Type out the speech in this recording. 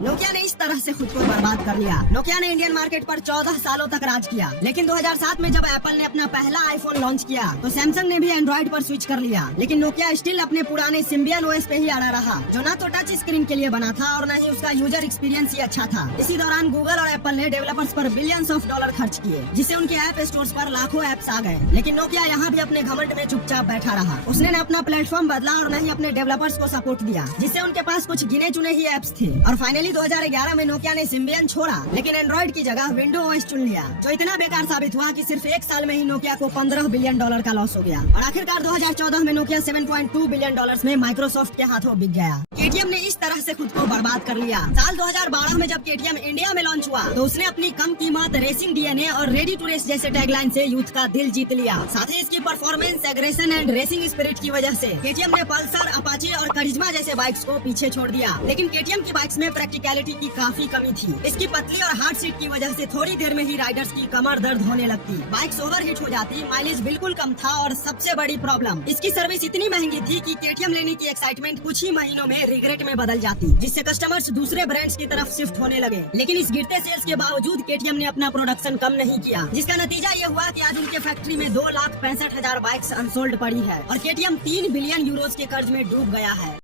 Nokia ने इस तरह से खुद को बर्बाद कर लिया। नोकिया ने इंडियन मार्केट पर 14 सालों तक राज किया, लेकिन 2007 में जब एप्पल ने अपना पहला आईफोन लॉन्च किया तो सैमसंग ने भी एंड्रॉइड पर स्विच कर लिया। लेकिन नोकिया स्टिल अपने पुराने सिम्बियन ओएस पे ही अड़ा रहा, जो न तो टच स्क्रीन के लिए बना था और न ही उसका यूजर एक्सपीरियंस ही अच्छा था। इसी दौरान गूगल और एप्पल ने डेवलपर्स पर बिलियंस ऑफ डॉलर खर्च किए, जिससे उनके ऐप स्टोर्स पर लाखों ऐप्स आ गए। लेकिन नोकिया यहाँ भी अपने घमंड में चुपचाप बैठा रहा। उसने न अपना प्लेटफॉर्म बदला और न ही अपने डेवलपर्स को सपोर्ट दिया, जिससे उनके पास कुछ गिने चुने ही ऐप्स थे। और फाइनली 2011 में नोकिया ने सिम्बियन छोड़ा, लेकिन एंड्रॉइड की जगह विंडो ओएस चुन लिया, जो इतना बेकार साबित हुआ कि सिर्फ एक साल में ही नोकिया को $15 बिलियन का लॉस हो गया। और आखिरकार 2014 में नोकिया $7.2 बिलियन में माइक्रोसॉफ्ट के हाथों बिक गया। केटीएम ने इस तरह से खुद को बर्बाद कर लिया। साल 2012 में जब केटीएम इंडिया में लॉन्च हुआ तो उसने अपनी कम कीमत, रेसिंग डीएनए और रेडी टू रेस जैसे टैगलाइन से यूथ का दिल जीत लिया। साथ ही इसकी performance, aggression and racing spirit की वजह से केटीएम ने पल्सर, अपाचे और करिश्मा जैसे बाइक्स को पीछे छोड़ दिया। लेकिन केटीएम की बाइक्स में प्रैक्टिकलिटी की काफी कमी थी। इसकी पतली और हार्ड सीट की वजह से थोड़ी देर में ही राइडर्स की कमर दर्द होने लगती, बाइक्स ओवरहीट हो जाती, माइलेज बिल्कुल कम था और सबसे बड़ी प्रॉब्लम, इसकी सर्विस इतनी महंगी थी कि केटीएम लेने की एक्साइटमेंट कुछ ही महीनों में रिग्रेट में बदल जाती, जिससे कस्टमर्स दूसरे ब्रांड्स की तरफ शिफ्ट होने लगे। लेकिन इस गिरते सेल्स के बावजूद केटीएम ने अपना प्रोडक्शन कम नहीं किया, जिसका नतीजा ये हुआ कि आज उनके फैक्ट्री में 2,65,000 बाइक्स अनसोल्ड पड़ी है और केटीएम 3 बिलियन यूरोज के कर्ज में डूब गया है।